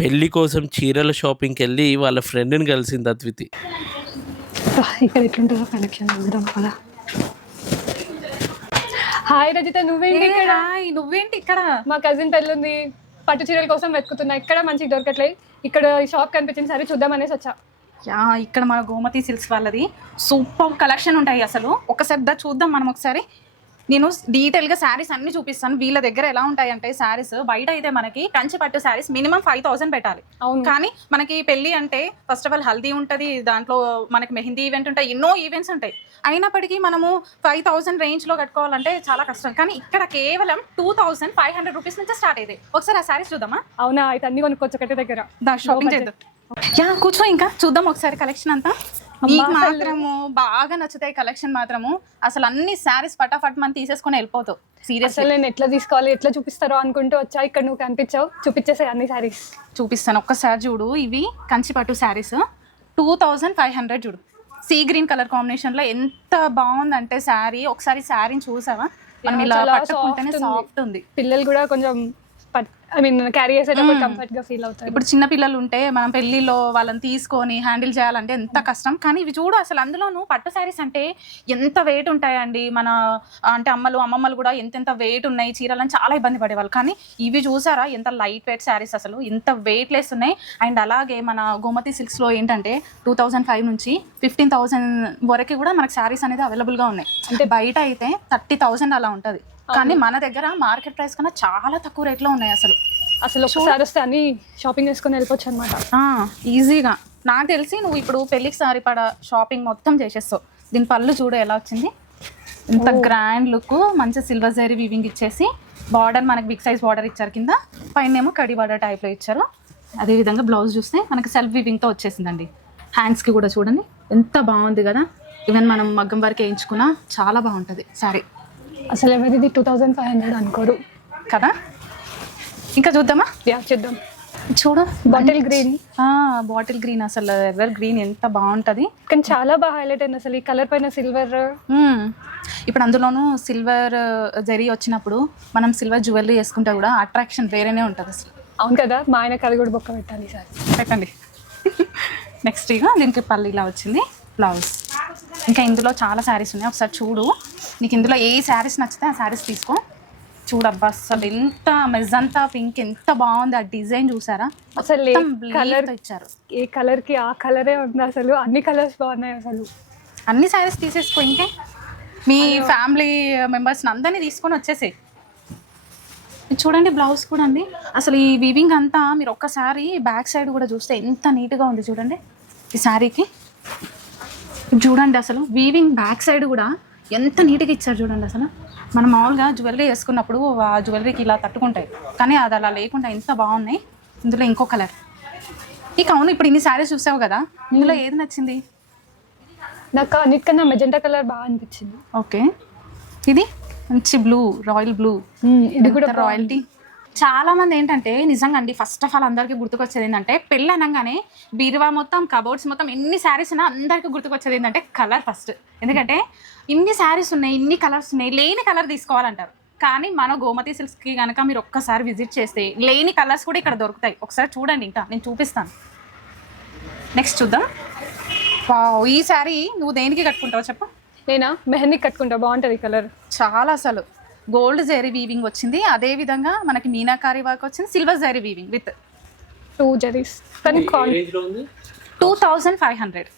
పెళ్లి కోసం చీరల షాపింగ్కి వెళ్ళి వాళ్ళ ఫ్రెండ్ని కలిసింది అద్వితి. ఇక్కడ ఎట్లుంటుందో కలెక్షన్ చూద్దాం కదా. హాయ్ రజిత, నువ్వేంటి ఇక్కడ? నువ్వేంటి ఇక్కడ? మా కజిన్ పెళ్ళుంది, పట్టు చీరల కోసం వెతుకుతున్నా, ఇక్కడ మంచిగా దొరకట్లేదు. ఇక్కడ ఈ షాప్ కనిపించింది, సరే చూద్దామనేసి వచ్చా. ఇక్కడ మన గోమతి సిల్క్స్ వాళ్ళది సూపర్ కలెక్షన్ ఉంటాయి. అసలు ఒకసారి చూద్దాం మనం ఒకసారి. నేను డీటెయిల్గా శారీస్ అన్ని చూపిస్తాను. వీళ్ళ దగ్గర ఎలా ఉంటాయి అంటే శారీస్ బయట అయితే మనకి కంచి పట్టు శారీస్ మినిమం 5,000 పెట్టాలి. కానీ మనకి పెళ్లి అంటే ఫస్ట్ ఆఫ్ ఆల్ హల్దీ ఉంటుంది, దాంట్లో మనకి మెహందీ ఈవెంట్ ఉంటాయి, ఎన్నో ఈవెంట్స్ ఉంటాయి. అయినప్పటికీ మనము 5,000 రేంజ్లో కట్టుకోవాలంటే చాలా కష్టం. కానీ ఇక్కడ కేవలం 2,500 రూపీస్ నుంచి స్టార్ట్ అయితే. ఒకసారి ఆ శారీస్ చూద్దామా? అవునా, అయితే అన్ని కొనుక్కోవచ్చు ఒకటి దగ్గర. షాపింగ్ చేద్దాం. కూర్చో, ఇంకా చూద్దాం ఒకసారి కలెక్షన్ అంతా. మీకు మాత్రము బాగా నచ్చుతాయి కలెక్షన్ మాత్రము. అసలు అన్ని శారీస్ ఫటాఫట్ మనం తీసేసుకొని వెళ్ళిపోతావు. సీరియస్ అసలు నేను ఎట్లా తీసుకోవాలి, ఎట్లా చూపిస్తారో అనుకుంటూ వచ్చా. ఇక్కడ నువ్వు కనిపించావు, చూపించేసాయి అన్ని శారీస్. చూపిస్తాను ఒక్కసారి చూడు. ఇవి కంచి పట్టు శారీస్ 2,500 చూడు. సీ గ్రీన్ కలర్ కాంబినేషన్ లో ఎంత బాగుందంటే శారీ. ఒకసారి శారీని చూసావా? మనం ఇలా పట్టుకుంటేనే సాఫ్ట్ ఉంది. పిల్లలు కూడా కొంచెం క్యారీ చేసేటప్పుడు కంఫర్ట్ గా ఫీల్ అవుతారు. ఇప్పుడు చిన్న పిల్లలు ఉంటే మనం పెళ్లిలో వాళ్ళని తీసుకొని హ్యాండిల్ చేయాలంటే ఎంత కష్టం. కానీ ఇవి చూడు, అసలు అందులోనూ పట్టు శారీస్ అంటే ఎంత వెయిట్ ఉంటాయండి. మన అంటే అమ్మమ్మలు కూడా ఎంతెంత వెయిట్ ఉన్నాయి చీరలని చాలా ఇబ్బంది పడేవాళ్ళు. కానీ ఇవి చూసారా ఎంత లైట్ వెయిట్ శారీస్, అసలు ఎంత వెయిట్ లెస్ ఉన్నాయి. అండ్ అలాగే మన గోమతి సిల్క్స్ లో ఏంటంటే 2,500 నుంచి 15,000 వరకు కూడా మనకి శారీస్ అనేది అవైలబుల్ గా ఉన్నాయి. అంటే బయట అయితే 30,000 అలా ఉంటుంది. కానీ మన దగ్గర మార్కెట్ ప్రైస్ కన్నా చాలా తక్కువ రేట్లో ఉన్నాయి. అసలు ఒకసారి వస్తే అన్ని షాపింగ్ చేసుకుని వెళ్ళిపోవచ్చు అనమాట ఈజీగా. నాకు తెలిసి నువ్వు ఇప్పుడు పెళ్ళికి సరిపడా షాపింగ్ మొత్తం చేసేస్తావు. దీని పళ్ళు చూడు ఎలా వచ్చింది, ఇంత గ్రాండ్ లుక్. మంచి సిల్వర్ జరీ వీవింగ్ ఇచ్చేసి బార్డర్ మనకి బిగ్ సైజ్ బార్డర్ ఇచ్చారు, కింద పైన ఏమో కడి బార్డర్ టైప్లో ఇచ్చారు. అదేవిధంగా బ్లౌజ్ చూస్తే మనకి సెల్ఫ్ వీవింగ్తో వచ్చేసిందండి. హ్యాండ్స్కి కూడా చూడండి ఎంత బాగుంది కదా. ఈవెన్ మనం మగ్గం వరకు వేయించుకున్నా చాలా బాగుంటుంది శారీ. అసలు ఎవరిది 2,500 అనుకోరు కదా. ఇంకా చూద్దామా? చూద్దాం. చూడు బాటిల్ గ్రీన్. బాటిల్ గ్రీన్ అసలు ఎవర్ గ్రీన్ ఎంత బాగుంటుంది. కానీ చాలా బాగా హైలైట్ అయింది అసలు ఈ కలర్ పైన సిల్వర్. ఇప్పుడు అందులోనూ సిల్వర్ జరీ వచ్చినప్పుడు మనం సిల్వర్ జ్యువెలరీ వేసుకుంటే కూడా అట్రాక్షన్ వేరేనే ఉంటుంది అసలు. అవును కదా, మా ఆయనకి అది కూడా బొక్క పెట్టాలి సార్. పెట్టండి. నెక్స్ట్ ఇక దీనికి పళ్ళు ఇలా వచ్చింది, బ్లౌజ్. ఇంకా ఇందులో చాలా శారీస్ ఉన్నాయి, ఒకసారి చూడు. నీకు ఇందులో ఏ శారీస్ నచ్చితే ఆ శారీస్ తీసుకో. చూడబ్బా అసలు ఎంత మెజంతా పింక్ ఎంత బాగుంది. ఆ డిజైన్ చూసారా? అసలు కలర్ ఇచ్చారు, ఏ కలర్ కి ఆ కలరే ఉంది. అసలు అన్ని కలర్స్ బాగున్నాయి. అసలు అన్ని శారీస్ తీసేసుకో. ఇంకే మీ ఫ్యామిలీ మెంబర్స్ని అందరినీ తీసుకొని వచ్చేసాయి. చూడండి బ్లౌజ్ కూడా అండి. అసలు ఈ వీవింగ్ అంతా మీరు ఒక్కసారి బ్యాక్ సైడ్ కూడా చూస్తే ఎంత నీట్గా ఉంది చూడండి ఈ శారీకి. చూడండి అసలు వీవింగ్ బ్యాక్ సైడ్ కూడా ఎంత నీట్గా ఇచ్చారు చూడండి. అసలు మనం మామూలుగా జ్యువెలరీ వేసుకున్నప్పుడు ఆ జ్యువెలరీకి ఇలా తట్టుకుంటాయి, కానీ అది అలా లేకుండా ఎంత బాగున్నాయి. ఇందులో ఇంకో కలర్. ఇక అవును, ఇప్పుడు ఇన్ని శారీస్ చూసావు కదా, ఇందులో ఏది నచ్చింది? నాకు అన్నిటికన్నా మెజెంటా కలర్ బాగా అనిపించింది. ఓకే, ఇది మంచి బ్లూ, రాయల్ బ్లూ. ఇది కూడా రాయల్టీ. చాలా మంది ఏంటంటే నిజంగా అండి, ఫస్ట్ ఆఫ్ ఆల్ అందరికీ గుర్తుకొచ్చేది ఏంటంటే పెళ్ళి అనగానే బీరువా మొత్తం, కబోర్డ్స్ మొత్తం ఎన్ని శారీస్ ఉన్నా అందరికీ గుర్తుకొచ్చేది ఏంటంటే కలర్ ఫస్ట్. ఎందుకంటే ఇన్ని శారీస్ ఉన్నాయి, ఇన్ని కలర్స్ ఉన్నాయి, లేని కలర్ తీసుకోవాలంటారు. కానీ మన గోమతి సిల్క్స్కి కనుక మీరు ఒక్కసారి విజిట్ చేస్తే లేని కలర్స్ కూడా ఇక్కడ దొరుకుతాయి. ఒకసారి చూడండి, ఇంకా నేను చూపిస్తాను. నెక్స్ట్ చూద్దాం. ఈ శారీ నువ్వు దేనికి కట్టుకుంటావు చెప్పు? నేనా మెహందీ కట్టుకుంటా, బాగుంటుంది కలర్ చాలా. అసలు గోల్డ్ జరీ వీవింగ్ వచ్చింది, అదే విధంగా మనకి మీనాకారి వర్క్ వచ్చింది, silver zari weaving with 2 zaris. కానీ 2,500.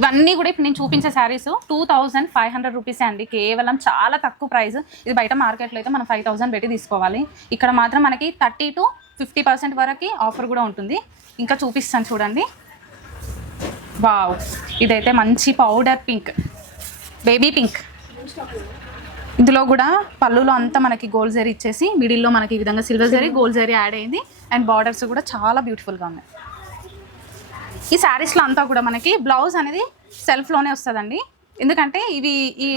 ఇవన్నీ కూడా ఇప్పుడు నేను చూపించే శారీస్ 2,500 రూపీసే అండి, కేవలం చాలా తక్కువ ప్రైస్. ఇది బయట మార్కెట్లో అయితే మనం 5,000 పెట్టి తీసుకోవాలి. ఇక్కడ మాత్రం మనకి 30 to 50% వరకు ఆఫర్ కూడా ఉంటుంది. ఇంకా చూపిస్తాను చూడండి. వావ్, ఇదైతే మంచి పౌడర్ పింక్, బేబీ పింక్. ఇందులో కూడా పళ్ళులో అంతా మనకి గోల్డ్ జరీ ఇచ్చేసి మిడిల్లో మనకి ఈ విధంగా silver zari, gold zari add అయింది. అండ్ బార్డర్స్ కూడా చాలా బ్యూటిఫుల్గా ఉన్నాయి. ఈ శారీస్లో అంతా కూడా మనకి బ్లౌజ్ అనేది సెల్ఫ్లోనే వస్తుందండి. ఎందుకంటే ఇవి ఈ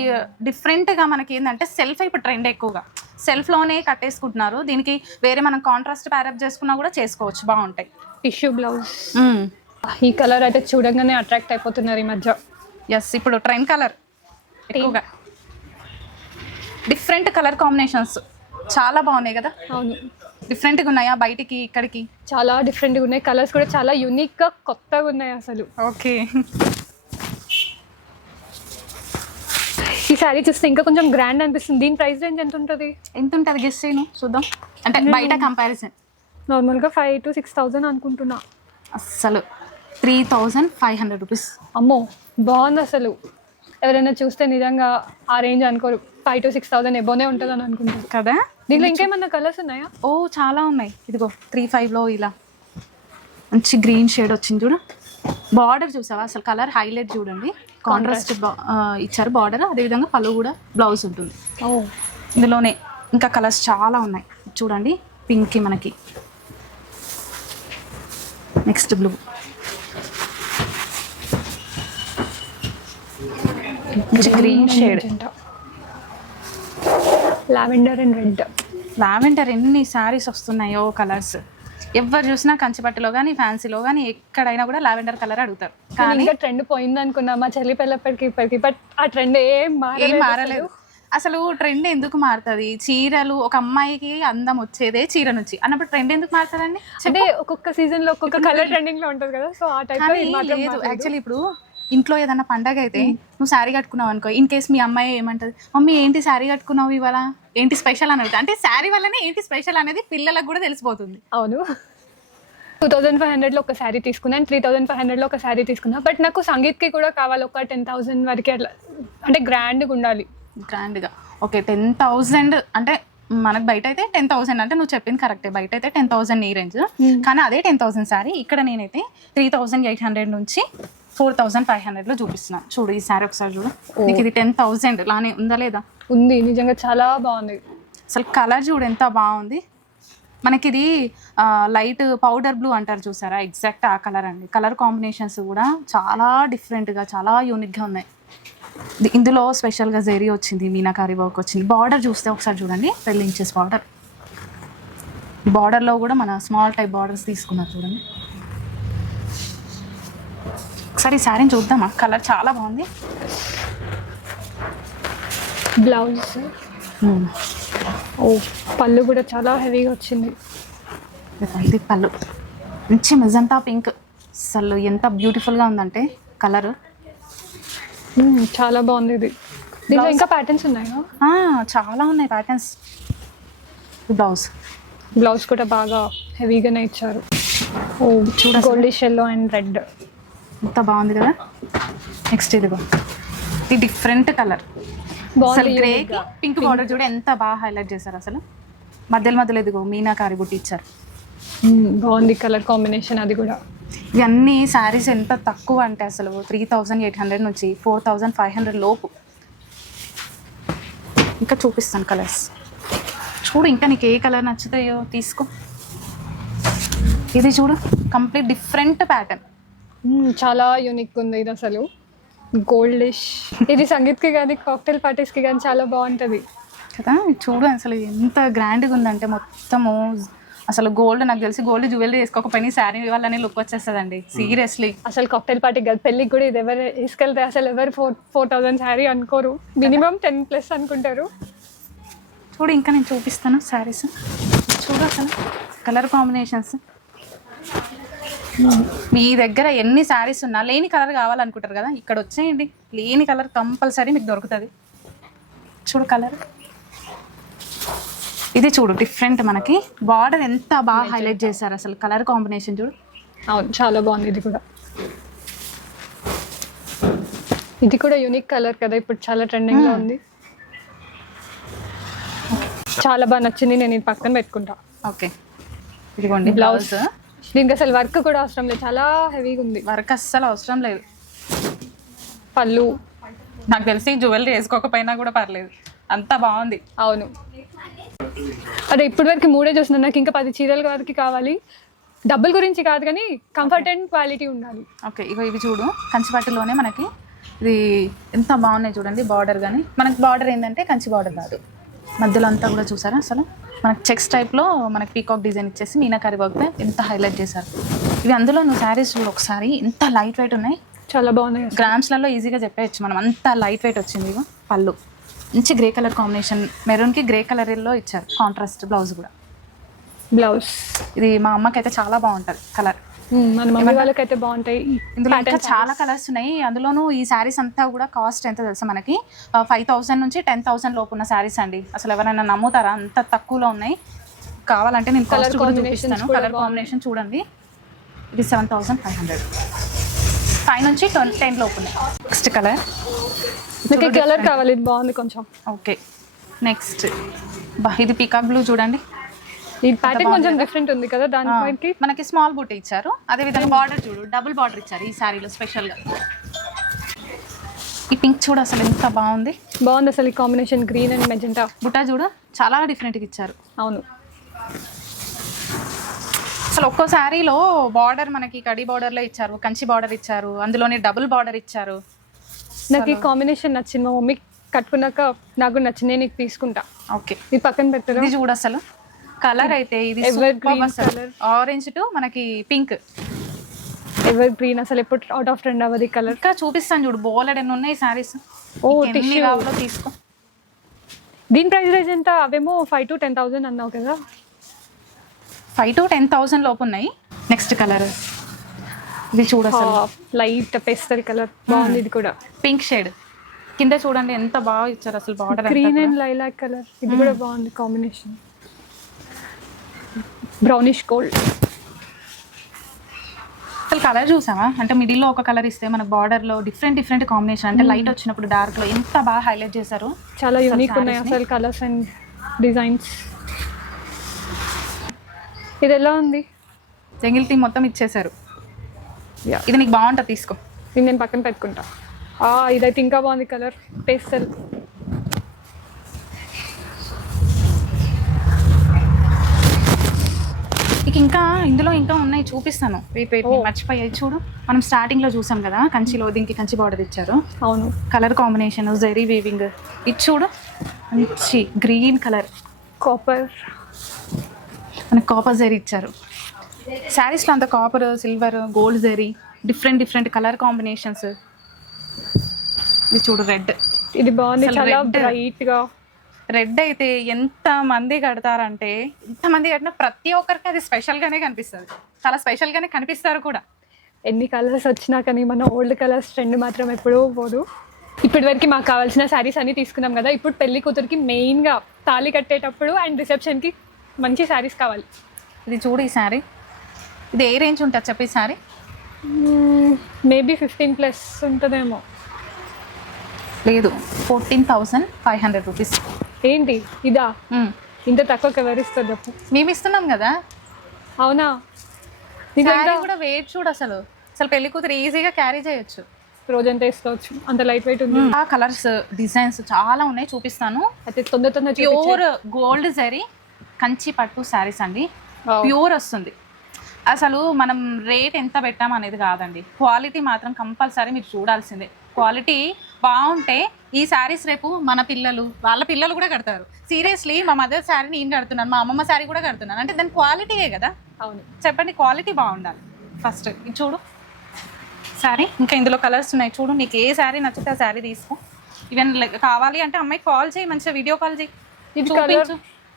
డిఫరెంట్గా మనకి ఏంటంటే సెల్ఫ్ ఇప్పుడు ట్రెండ్ ఎక్కువగా సెల్ఫ్లోనే కట్టేసుకుంటున్నారు. దీనికి వేరే మనం కాంట్రాస్ట్ ప్యారప్ చేసుకున్నా కూడా చేసుకోవచ్చు, బాగుంటాయి. Tissue blouse. ఈ కలర్ అయితే చూడంగానే అట్రాక్ట్ అయిపోతున్నారు ఈ మధ్య. ఎస్, ఇప్పుడు ట్రెండ్ కలర్ ఎక్కువగా. డిఫరెంట్ కలర్ కాంబినేషన్స్ చాలా బాగున్నాయి కదా. అవును, డిఫరెంట్గా ఉన్నాయా బయటికి ఇక్కడికి? చాలా డిఫరెంట్గా ఉన్నాయి, కలర్స్ కూడా చాలా యూనిక్గా కొత్తగా ఉన్నాయి అసలు. ఓకే. ఈ శారీ చూస్తే ఇంకా కొంచెం గ్రాండ్ అనిపిస్తుంది. దీని ప్రైస్ రేంజ్ ఎంత ఉంటుంది? ఎంత ఉంటుంది గెస్ చేయను చూద్దాం, అంటే బయట కంపారిజన్. నార్మల్గా 5,000 to 6,000 అనుకుంటున్నా. అస్సలు 3,500 రూపీస్. అమ్మో బాగుంది అసలు. ఎవరైనా చూస్తే నిజంగా ఆ రేంజ్ అనుకోరు, 5,000 to 6,000 ఎబోనే ఉంటుంది అని అనుకుంటారు కదా. దీంట్లో ఇంకేమన్నా కలర్స్ ఉన్నాయా? ఓ చాలా ఉన్నాయి. ఇదిగో 3,500లో ఇలా మంచి గ్రీన్ షేడ్ వచ్చింది చూడు. బార్డర్ చూసావా అసలు, కలర్ హైలైట్ చూడండి, కాంట్రాస్ట్ ఇచ్చారు బార్డర్. అదేవిధంగా పళ్ళు కూడా బ్లౌజ్ ఉంటుంది. ఓ ఇందులోనే ఇంకా కలర్స్ చాలా ఉన్నాయి చూడండి. పింక్కి మనకి, next blue, green shade, lavender and red. Lavender ఎన్ని శారీస్ వస్తున్నాయో కలర్స్. ఎవరు చూసినా కంచిపట్టులో కానీ ఫ్యాన్సీలో కానీ ఎక్కడైనా కూడా లావెండర్ కలర్ అడుగుతారు. కానీ ఇంకా ట్రెండ్ పోయింది అనుకున్నా మా చెల్లి పిల్లప్పటికి ఇప్పటికి, బట్ ఆ ట్రెండ్ ఏం మారలేదు అసలు. ట్రెండ్ ఎందుకు మారుతుంది? చీరలు ఒక అమ్మాయికి అందం వచ్చేదే చీర నుంచి అన్నప్పుడు ట్రెండ్ ఎందుకు మారుతుందండి? అంటే ఒక్కొక్క సీజన్ లో ఒక్కొక్క కలర్ ట్రెండింగ్ లో ఉంటుంది కదా, సో ఆ టైప్ లేదు. యాక్చువల్లీ ఇప్పుడు ఇంట్లో ఏదన్నా పండగ అయితే నువ్వు శారీ కట్టుకున్నావు అనుకో, ఇన్ కేస్ మీ అమ్మాయి ఏమంటది, మమ్మీ ఏంటి శారీ కట్టుకున్నావు ఇవాళ, ఏంటి స్పెషల్ అని అడుగుతా. అంటే శారీ వల్లనే ఏంటి స్పెషల్ అనేది పిల్లలకు కూడా తెలిసిపోతుంది. అవును. 2,500లో ఒక శారీ తీసుకున్నాను, 3,500లో ఒక శారీ తీసుకున్నా. బట్ నాకు సంగీత్కి కూడా కావాలి ఒక 10,000 వరకు అట్లా, అంటే గ్రాండ్గా ఉండాలి. గ్రాండ్గా ఓకే 10,000 అంటే మనకు బయట అయితే 10,000 అంటే నువ్వు చెప్పింది కరెక్టే, బయట అయితే 10,000 ఈ రేంజ్. కానీ అదే 10,000 శారీ ఇక్కడ నేనైతే 3,800 నుంచి 4,500లో చూపిస్తున్నాను. చూడు ఈ శారీ ఒకసారి చూడు, నీకు ఇది 10,000 లానే ఉందా లేదా? ఉంది, నిజంగా చాలా బాగుంది. అసలు కలర్ చూడు ఎంత బాగుంది. మనకి ఇది లైట్ పౌడర్ బ్లూ అంటారు చూసారా, ఎగ్జాక్ట్ ఆ కలర్ అండి. కలర్ కాంబినేషన్స్ కూడా చాలా డిఫరెంట్గా చాలా యూనిక్గా ఉన్నాయి. ఇందులో స్పెషల్గా జెరీ వచ్చింది, మీనాకారి వర్క్ వచ్చింది. బార్డర్ చూస్తే ఒకసారి చూడండి, 12 ఇంచెస్ బార్డర్. బార్డర్లో కూడా మన స్మాల్ టైప్ బార్డర్స్ తీసుకున్నారు చూడండి. ఒకసారి ఈ శారీని చూద్దామా, కలర్ చాలా బాగుంది. బ్లౌజ్ ఓ పళ్ళు కూడా చాలా హెవీగా వచ్చింది. ఇది పళ్ళు మంచి మెజంటా పింక్, అసలు ఎంత బ్యూటిఫుల్గా ఉందంటే కలర్. చాలా బాగుంది ఇది. దీంట్లో ఇంకా ప్యాటర్న్స్ ఉన్నాయా? చాలా ఉన్నాయి ప్యాటర్న్స్. బ్లౌజ్ కూడా బాగా హెవీగానే ఇచ్చారు. ఓ చూడ గోల్డిష్ ఎల్లో అండ్ రెడ్, ఎంత బాగుంది కదా. నెక్స్ట్ ఇదిగో ఇది డిఫరెంట్ కలర్, గ్రేకి పింక్ బార్డర్ చూడ ఎంత బాగా హైలైట్ చేశారు అసలు. మధ్యలో ఇదిగో మీనాకారి బుట్టి ఇచ్చారు, బాగుంది కలర్ కాంబినేషన్. అది కూడా ఇవన్నీ శారీస్ ఎంత తక్కువ అంటే అసలు 3,800 నుంచి 4,500 లోపు. ఇంకా చూపిస్తాను కలర్స్ చూడు, ఇంకా నీకు ఏ కలర్ నచ్చుతాయో తీసుకో. ఇది చూడు కంప్లీట్ డిఫరెంట్ ప్యాటర్న్, చాలా యూనిక్ ఉంది ఇది అసలు. గోల్డిష్, ఇది సంగీత్కి కానీ కాక్టైల్ పార్టీస్కి కానీ చాలా బాగుంటుంది కదా. చూడు అసలు ఎంత గ్రాండ్గా ఉందంటే మొత్తము అసలు గోల్డ్, నాకు తెలిసి గోల్డ్ జ్యువెలరీ వేసుకోకపోయినా శారీ వాళ్ళని లుక్ వచ్చేస్తుందండి సీరియస్లీ. అసలు కాక్టైల్ పార్టీ కాదు, పెళ్ళికి కూడా ఇది ఎవరు తీసుకెళ్తే అసలు ఎవరు 4,000 శారీ అనుకోరు, మినిమం 10+ అనుకుంటారు. చూడు ఇంకా నేను చూపిస్తాను శారీస్, చూడు అసలు కలర్ కాంబినేషన్స్. మీ దగ్గర ఎన్ని శారీస్ ఉన్నా లేని కలర్ కావాలనుకుంటారు కదా, ఇక్కడ వచ్చేయండి, లేని కలర్ కంపల్సరీ మీకు దొరుకుతుంది. చూడు కలర్, ఇది చూడు డిఫరెంట్, మనకి బార్డర్ ఎంత బాగా హైలైట్ చేశారు అసలు. కలర్ కాంబినేషన్ చూడు, అవును చాలా బాగుంది. ఇది కూడా యూనిక్ కలర్ కదా, ఇప్పుడు చాలా ట్రెండింగ్ లో ఉంది. చాలా బాగా నచ్చింది, నేను ఇది పక్కన పెట్టుకుంటా. ఓకే ఇదిగోండి బ్లౌజ్. దీనికి అసలు వర్క్ కూడా అవసరం లేదు, చాలా హెవీగా ఉంది. వర్క్ అస్సలు అవసరం లేదు. పళ్ళు నాకు తెలిసి జ్యువెలరీ వేసుకోకపోయినా కూడా పర్లేదు, అంత బాగుంది. అవును, అదే ఇప్పటి వరకు 3 చూస్తున్నాను, నాకు ఇంకా 10 చీరల వరకు కావాలి. డబ్బుల గురించి కాదు కానీ కంఫర్ట్ అండ్ క్వాలిటీ ఉండాలి. ఓకే ఇగో ఇవి చూడు, కంచిపట్టులోనే మనకి ఇది ఎంత బాగున్నాయి చూడండి. బార్డర్ కానీ మనకి బార్డర్ ఏంటంటే కంచి బార్డర్ కాదు, మధ్యలో అంతా కూడా చూసారా అసలు మనకి చెక్స్ టైప్లో మనకి పీకాక్ డిజైన్ ఇచ్చేసి మీనాకారి వర్క్ ఎంత హైలైట్ చేశారు. ఇవి అందులో నువ్వు శారీస్ చూడు ఒకసారి, ఎంత లైట్ వెయిట్ ఉన్నాయి, చాలా బాగున్నాయి. గ్రామ్స్లలో ఈజీగా చెప్పేయచ్చు మనం, అంత లైట్ వెయిట్ వచ్చింది. ఇగో పళ్ళు మంచి గ్రే కలర్ కాంబినేషన్, మెరూన్కి గ్రే కలర్లో ఇచ్చారు కాంట్రాస్ట్. బ్లౌజ్ కూడా బ్లౌజ్. ఇది మా అమ్మకి అయితే చాలా బాగుంటుంది కలర్. మన మమ్మీ వాళ్ళకైతే బాగుంటాయి. ఇందులో ఇంకా చాలా కలర్స్ ఉన్నాయి. అందులోనూ ఈ శారీస్ అంతా కూడా కాస్ట్ ఎంత తెలుసా మనకి, 5,000 నుంచి 10,000 లోపు ఉన్న శారీస్ అండి. అసలు ఎవరైనా నమ్ముతారా, అంత తక్కువలో ఉన్నాయి. కావాలంటే నేను కలర్ కూడా చూపిస్తాను. కలర్ కాంబినేషన్ చూడండి. ఇది 7,500, 5 నుంచి 10 లోపు ఉన్నాయి. నెక్స్ట్ కలర్, నాకు కలర్ కావాలి, ఇది బాగుంది కొంచెం. ఓకే నెక్స్ట్ ఇది పీకాక్ బ్లూ చూడండి. ఈ ప్యాటర్న్ కొంచెం డిఫరెంట్ ఉంది కదా, దానికి మనకి స్మాల్ బూటీ ఇచ్చారు. అదే విధంగా బార్డర్ చూడు, డబుల్ బార్డర్ ఇచ్చారు ఈ శారీలో స్పెషల్గా. ఈ పింక్ చూడు అసలు ఎంత బాగుంది. బాగుంది అసలు ఈ combination, green and magenta. Butta చూడు చాలా డిఫరెంట్గా ఇచ్చారు. అవును, అసలు ఒక్కో శారీలో బార్డర్ మనకి కడి బార్డర్లో ఇచ్చారు, కంచి బార్డర్ ఇచ్చారు, అందులోనే డబుల్ బార్డర్ ఇచ్చారు. నాకు ఈ కాంబినేషన్ నచ్చింది. మా మమ్మీ కట్టుకున్నాక నాకు నచ్చింది, నేను నీకు తీసుకుంటా. ఓకే ఇది పక్కన పెట్టారు. ఇది చూడు అసలు కలర్ అయితే ఇది కలర్, ఆరెంజ్ టు మనకి పింక్, ఎవర్ గ్రీన్. అసలు ఎప్పుడు అవుట్ ఆఫ్ ట్రెండ్ అవ్వదు ఈ కలర్. ఇంకా చూపిస్తాను చూడు, బోలెడ్ ఎన్ని ఉన్నాయి శారీస్. తీసుకో. దీని ప్రైస్ ఎంత? అవేమో 5,000 to 10,000 అన్నావు కదా. 5,000 to 10,000 లోపు ఉన్నాయి. నెక్స్ట్ కలర్ ఇది చూడు అసలు లైట్ పేస్టల్ కలర్, బాగుంది. ఇది కూడా పింక్ షేడ్, కింద చూడండి ఎంత బాగా ఇచ్చారు అసలు border. Green and lilac colour, ఇది కూడా బాగుంది కాంబినేషన్. Brownish gold. అసలు కలర్ చూసావా, అంటే మిడిల్లో ఒక కలర్ ఇస్తే మనకు బార్డర్లో డిఫరెంట్ కాంబినేషన్, అంటే లైట్ వచ్చినప్పుడు డార్క్లో ఎంత బాగా హైలైట్ చేశారు. చాలా యూనిక్ ఉన్నాయి అసలు కలర్స్ అండ్ డిజైన్స్. ఇది ఎలా ఉంది? జంగిల్ థీమ్ మొత్తం ఇచ్చేసారు. ఇది నీకు బాగుంటుంది, తీసుకో. ఇది నేను పక్కన పెట్టుకుంటా. ఇదైతే ఇంకా బాగుంది కలర్, పేస్టల్. ఇంకా ఇందులో ఇంకా ఉన్నాయి, చూపిస్తాను. వెయిట్ మర్చిపోయాయి చూడు. మనం స్టార్టింగ్లో చూసాం కదా కంచిలో, దీనికి కంచి బార్డర్ ఇచ్చారు. అవును, కలర్ కాంబినేషన్ జరీ వీవింగ్. ఇది చూడు మంచి గ్రీన్ కలర్, కాపర్. మనకి కాపర్ జరీ ఇచ్చారు. శారీస్లో అంతా copper, silver, gold zari, different colour combinations. ఇది చూడు రెడ్, ఇది బాగుంది, చాలా బ్రైట్ గా. రెడ్ అయితే ఎంత మంది కడతారంటే, ఎంతమంది కట్టినా ప్రతి ఒక్కరికి అది స్పెషల్గానే కనిపిస్తుంది, చాలా స్పెషల్గానే కనిపిస్తారు కూడా. ఎన్ని కలర్స్ వచ్చినా కానీ మన ఓల్డ్ కలర్స్ ట్రెండ్ మాత్రం ఎప్పుడూ పోదు. ఇప్పటి వరకు మాకు కావాల్సిన శారీస్ అన్ని తీసుకున్నాం కదా. ఇప్పుడు పెళ్లి కూతురికి మెయిన్గా తాళి కట్టేటప్పుడు అండ్ రిసెప్షన్కి మంచి శారీస్ కావాలి. ఇది చూడు ఈ శారీ, ఇది ఏ రేంజ్ ఉంటుంది చెప్పి శారీ? మేబీ 15+ ఉంటుందేమో. లేదు, 14,500 రూపీస్. ఏంటి ఇదా? ఇంత తక్కువకి ఎవరిస్తారు చెప్పు? మేము ఇస్తున్నాం కదా. అవునా? శారీ కూడా వెయిట్ చూడు అసలు పెళ్లి కూతురు ఈజీగా క్యారీ చేయొచ్చు, రోజంతా వేసుకోవచ్చు, అంత లైట్ వెయిట్ ఉంది. ఆ కలర్స్ డిజైన్స్ చాలా ఉన్నాయి, చూపిస్తాను. అయితే తొందర ప్యూర్ గోల్డ్ జరీ కంచి పట్టు శారీస్ అండి, ప్యూర్ వస్తుంది. అసలు మనం రేట్ ఎంత పెట్టాం అనేది కాదండి, క్వాలిటీ మాత్రం కంపల్సరీ మీరు చూడాల్సిందే. క్వాలిటీ బాగుంటే ఈ శారీస్ రేపు మన పిల్లలు, వాళ్ళ పిల్లలు కూడా కడతారు. సీరియస్లీ, మా మదర్ శారీ నేను కడుతున్నాను, మా అమ్మమ్మ శారీ కూడా కడుతున్నాను అంటే దాని క్వాలిటీయే కదా. అవును, చెప్పండి, క్వాలిటీ బాగుండాలి ఫస్ట్. ఇది చూడు శారీ, ఇంకా ఇందులో కలర్స్ ఉన్నాయి చూడు. నీకు ఏ శారీ నచ్చితే ఆ శారీ తీసుకో. ఈవెన్ కావాలి అంటే అమ్మాయికి కాల్ చేయి, మంచిగా వీడియో కాల్ చేయి.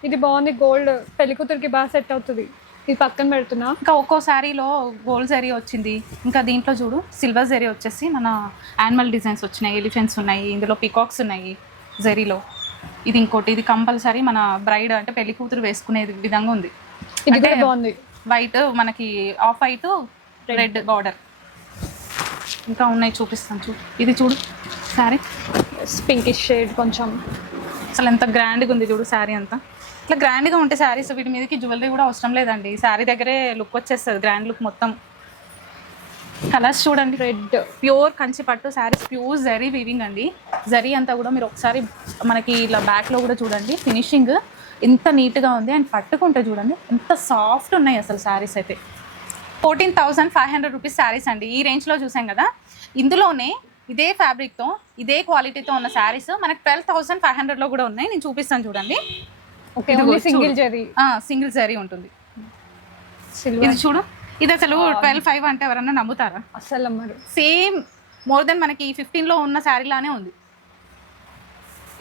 ఇది బాగుంది, గోల్డ్ పెళ్లి కూతురికి బాగా సెట్ అవుతుంది. ఇది పక్కన పెడుతున్నా. ఇంకా ఒక్కో శారీలో గోల్డ్ జరీ వచ్చింది, ఇంకా దీంట్లో చూడు సిల్వర్ జరీ వచ్చేసి మన యానిమల్ డిజైన్స్ వచ్చినాయి, ఎలిఫెంట్స్ ఉన్నాయి, ఇందులో పికాక్స్ ఉన్నాయి జరీలో. ఇది ఇంకోటి, ఇది కంపల్సరీ మన బ్రైడ్ అంటే పెళ్లి కూతురు వేసుకునే విధంగా ఉంది. ఇది కూడా బాగుంది, వైట్ మనకి ఆఫ్ వైట్ రెడ్ బార్డర్. ఇంకా ఉన్నాయి చూపిస్తాను చూడు. ఇది చూడు శారీ, పింకిష్ షేడ్ కొంచెం. అసలు ఎంత గ్రాండ్గా ఉంది చూడు శారీ అంతా. ఇట్లా గ్రాండ్గా ఉంటే శారీస్ వీటి మీదకి జ్యువెలరీ కూడా అవసరం లేదండి, శారీ దగ్గరే లుక్ వచ్చేస్తుంది, గ్రాండ్ లుక్ మొత్తం. కలర్స్ చూడండి, రెడ్ ప్యూర్ కంచి పట్టు శారీస్, ప్యూర్ జరీ వీవింగ్ అండి. జరీ అంతా కూడా మీరు ఒకసారి మనకి ఇలా బ్యాక్లో కూడా చూడండి, ఫినిషింగ్ ఎంత నీట్గా ఉంది. అండ్ పట్టుకుంటే చూడండి ఎంత సాఫ్ట్ ఉన్నాయి అసలు శారీస్ అయితే. 14,500 రూపీస్ శారీస్ అండి. ఈ రేంజ్లో చూసాం కదా. ఇందులోనే ఇదే ఫ్యాబ్రిక్తో ఇదే క్వాలిటీతో ఉన్న శారీస్ మనకి 12,500లో కూడా ఉన్నాయి, నేను చూపిస్తాను చూడండి. సింగిల్ జరీ, సింగిల్ జరీ ఉంటుంది. ఇది చూడు, ఇది అసలు 12,500 అంటే ఎవరన్నా నమ్ముతారా? అసలు నమ్మరు. సేమ్ మోర్ దెన్ మనకి 15లో ఉన్న శారీ లానే ఉంది.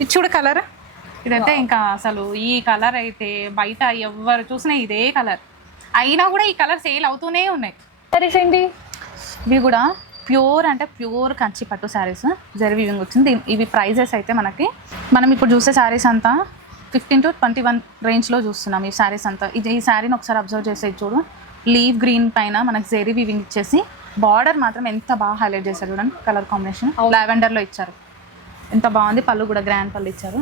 ఇది చూడు కలర్, ఇదైతే ఇంకా అసలు ఈ కలర్ అయితే బయట ఎవరు చూసినా ఇదే కలర్, అయినా కూడా ఈ కలర్ సేల్ అవుతూనే ఉన్నాయి. సారీస్ ఏంటి? ఇవి కూడా ప్యూర్ అంటే ప్యూర్ కంచి పట్టు శారీస్, జరీ వీవింగ్ వచ్చింది. ఇవి ప్రైజెస్ అయితే మనం ఇప్పుడు చూసే శారీస్ అంతా 15 to 21 రేంజ్లో చూస్తున్నాం ఈ శారీస్ అంతా. ఈ శారీని ఒకసారి అబ్జర్వ్ చేసేది చూడు, లీవ్ గ్రీన్ పైన మనకి జరీ వీవింగ్ ఇచ్చేసి బార్డర్ మాత్రం ఎంత బాగా హైలైట్ చేశారు చూడండి. కలర్ కాంబినేషన్ లావెండర్లో ఇచ్చారు, ఎంత బాగుంది. పళ్ళు కూడా గ్రాండ్ పళ్ళు ఇచ్చారు.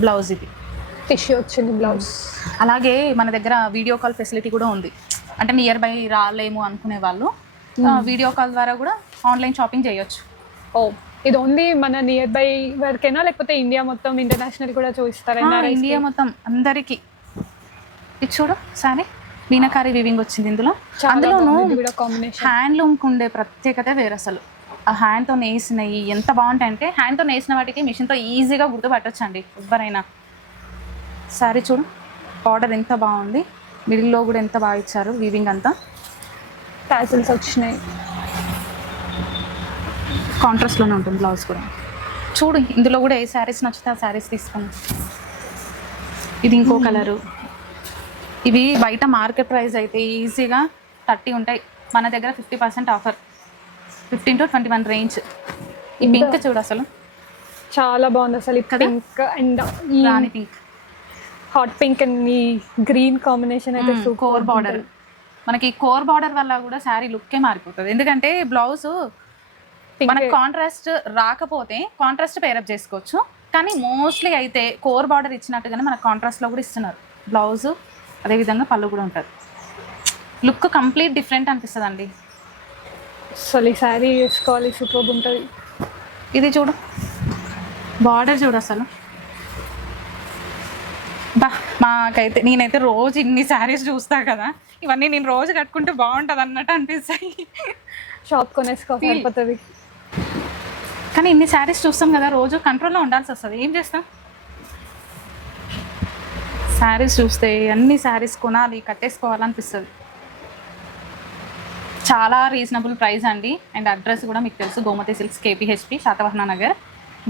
బ్లౌజ్ ఇది టిష్యూ వచ్చింది బ్లౌజ్. అలాగే మన దగ్గర వీడియో కాల్ ఫెసిలిటీ కూడా ఉంది. అంటే నియర్ బై రాలేము అనుకునే వాళ్ళు వీడియో కాల్ ద్వారా కూడా ఆన్లైన్ షాపింగ్ చేయొచ్చు. ఓ, ఇది ఓన్లీ మన నియర్ బై వరకేనా లేకపోతే ఇండియా మొత్తం ఇంటర్నేషనల్ కూడా చూపిస్తారా? ఇండియా మొత్తం అందరికి. ఇది చూడు సారీ మీనాకారి వివింగ్ వచ్చింది ఇందులో. అందులోనూ హ్యాండ్లూమ్కి ఉండే ప్రత్యేకత వేరు అసలు. ఆ హ్యాండ్తో నేసినవి ఎంత బాగుంటాయి అంటే, హ్యాండ్తో నేసిన వాటికి మిషన్తో ఈజీగా గుర్తుపట్టొచ్చండి ఎవరైనా. సారీ చూడు, బార్డర్ ఎంత బాగుంది, మిడిల్లో కూడా ఎంత బాగా ఇచ్చారు వీవింగ్ అంతా. టాసిల్స్ వచ్చినాయి, కాంట్రాస్ట్లోనే ఉంటుంది బ్లౌజ్ కూడా. చూడు ఇందులో కూడా ఏ శారీస్ నచ్చితే ఆ శారీస్ తీసుకోండి. ఇది ఇంకో కలరు. ఇవి బయట మార్కెట్ ప్రైస్ అయితే ఈజీగా 30 ఉంటాయి, మన దగ్గర 50% ఆఫర్, 15 to 21 రేంజ్. ఈ పింక్ చూడు అసలు చాలా బాగుంది అసలు. ఈ pink and Rani pink, hot pink and ఈ గ్రీన్ కాంబినేషన్ అయితే కోర్ బార్డర్. మనకి కోర్ బార్డర్ వల్ల కూడా శారీ లుక్కే మారిపోతుంది. ఎందుకంటే బ్లౌజ్ మనకు కాంట్రాస్ట్ రాకపోతే కాంట్రాస్ట్ పేరప్ చేసుకోవచ్చు, కానీ మోస్ట్లీ అయితే కోర్ బార్డర్ ఇచ్చినట్టుగానే మనకు కాంట్రాస్ట్లో కూడా ఇస్తున్నారు. బ్లౌజ్ అదేవిధంగా పళ్ళు కూడా ఉంటుంది. లుక్ కంప్లీట్ డిఫరెంట్ అనిపిస్తుంది అండి. అసలు ఈ శారీ వేసుకోవాలి, సూపర్ ఉంటుంది. ఇది చూడు బార్డర్ చూడు అసలు. మాకైతే నేనైతే రోజు ఇన్ని శారీస్ చూస్తా కదా, ఇవన్నీ నేను రోజు కట్టుకుంటే బాగుంటుంది అన్నట్టు అనిపిస్తాయి. షాప్ కొనేసుకోవాలి అయిపోతుంది. కానీ ఇన్ని శారీస్ చూస్తాం కదా, రోజు కంట్రోల్లో ఉండాల్సి వస్తుంది. ఏం చేస్తాం, శారీస్ చూస్తే అన్ని శారీస్ కొనాలి, కట్టేసుకోవాలనిపిస్తుంది. చాలా రీజనబుల్ ప్రైస్ అండి. అండ్ అడ్రస్ కూడా మీకు తెలుసు, Gomathi Silks, KPHP, Satavahana Nagar.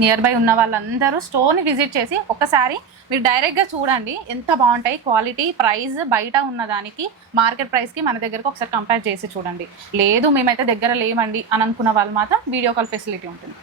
Near by ఉన్న వాళ్ళందరూ స్టోర్ని విజిట్ చేసి ఒకసారి మీరు డైరెక్ట్గా చూడండి, ఎంత బాగుంటాయి. క్వాలిటీ, ప్రైస్ బయట ఉన్నదానికి మార్కెట్ ప్రైస్కి మన దగ్గరకు ఒకసారి కంపేర్ చేసి చూడండి. లేదు మేమైతే దగ్గర లేమండి అని అనుకున్న వాళ్ళు మాత్రం వీడియో కాల్ ఫెసిలిటీ ఉంటుంది.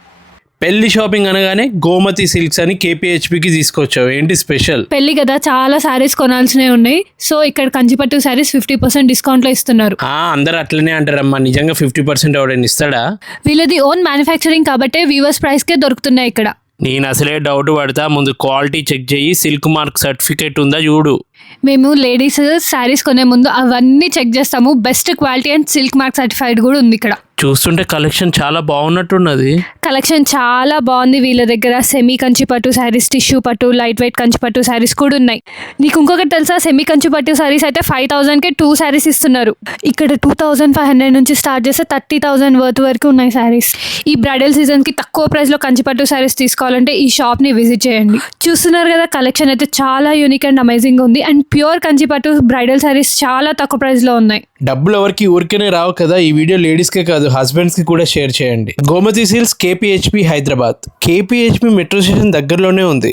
పెళ్లి షాపింగ్ అనగానే గోమతి సిల్క్స్ అని KPHPకి తీసుకొచ్చావు, ఏంటి స్పెషల్? పెళ్లి కదా, చాలా శారీస్ కొనాల్సినవి ఉన్నాయి. సో ఇక్కడ కంచిపట్టు శారీస్ 50% డిస్కౌంట్లో ఇస్తున్నారు. అందరు అట్లనే అంటారమ్మా, నిజంగా 50% ఎవడైనా ఇస్తాడా? వీళ్ళది ఓన్ మ్యానుఫ్యాక్చరింగ్ కాబట్టి వ్యూవర్స్ ప్రైస్కే దొరుకుతున్నాయి ఇక్కడ. నేను అసలే డౌట్ పడతా, ముందు క్వాలిటీ చెక్ చేయి, సిల్క్ మార్క్ సర్టిఫికేట్ ఉందా చూడు. మేము లేడీస్ శారీస్ కొనే ముందు అవన్నీ చెక్ చేస్తాము. Best quality and silk mark certified కూడా ఉంది ఇక్కడ. చూస్తుంటే కలెక్షన్ చాలా బాగున్నట్టున్నది. కలెక్షన్ చాలా బాగుంది. వీళ్ళ దగ్గర సెమీ కంచి పట్టు శారీస్, టిష్యూ పట్టు, లైట్ వెయిట్ కంచి పట్టు శారీస్ కూడా ఉన్నాయి. నీకు ఇంకొకటి తెలుసా, సెమీ కంచి పట్టు శారీస్ అయితే 5,000కే 2 శారీస్ ఇస్తున్నారు. ఇక్కడ 2,500 నుంచి స్టార్ట్ చేస్తే 30,000 వర్త్ వరకు ఉన్నాయి శారీస్. ఈ బ్రైడల్ సీజన్కి తక్కువ ప్రైస్లో కంచి పట్టు శారీస్ తీసుకోవాలంటే ఈ షాప్ని విజిట్ చేయండి. చూస్తున్నారు కదా, కలెక్షన్ అయితే చాలా యూనిక్ అండ్ అమేజింగ్ ఉంది. అండ్ ప్యూర్ కంచి పట్టు బ్రైడల్ శారీస్ చాలా తక్కువ ప్రైస్లో ఉన్నాయి. డబ్బులు ఎవరికి ఊరికేనే రావు కదా, ఈ వీడియో లేడీస్కే కాదు హస్బెండ్స్కి కూడా షేర్ చేయండి. Gomathi Silks, KPHP, Hyderabad. KPHP metro station దగ్గరలోనే ఉంది.